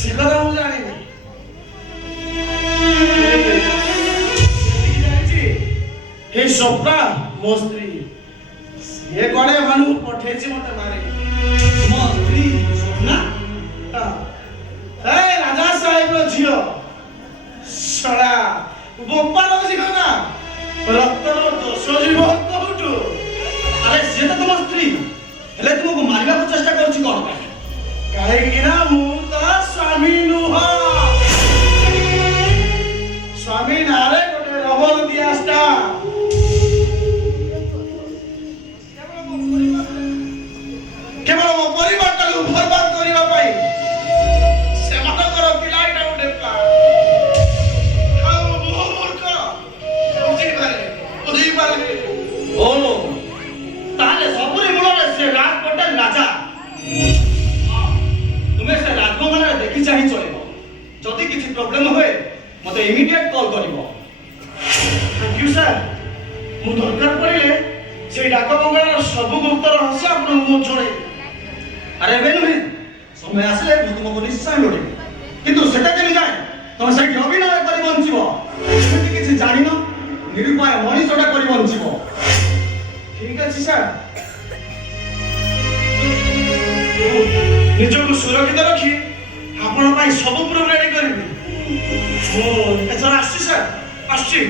ସେ କଥା ମୁଁ ଜାଣିନି। हे स्वप्ना मो स्त्री ये कोणे भानु पठेची मते मारे मो स्त्री स्वप्ना ए राजा साहेब रो झियो सळा गोपाल झियो ना रक्तरो दोष जीव कोठु अरे से तो तुम स्त्री हेले तुमको मारिबा को चेष्टा करछि कोन काहे कि ना मु तो स्वामी नुह स्वामी नारे गोटे रबर दियास्ता केवल मो परिवार को बर्बाद करिबा पाई सेमानकर पिलाइटा उडे प्ला हाउ मो मूर्ख बुझी पारे ओ ताले सबुरी मूल से राज पटेल राजा तुम्हें से राजभवन में देखि चाहि चलिबो जदी किछि प्रॉब्लम होए मते इमीडिएट कॉल करिवो थैंक यू सर मु दरकार पड़िले से डाक बंगलार सब गुप्त रहस्य आपन मु जणे अरे बे नुहे समय आसले मु तुमको निश्चय लोडी किंतु सेटा केमि जाय तुम से अभिनय करि बंचिबो एमिति किछि जानिनो निरुपाय मनीषटा करि बंचिबो ठीक अछि सर निजको सुरक्षित रखी आपण पाई सब प्रोग्राम रेडी करबी ओ एथरा आछि सर आछि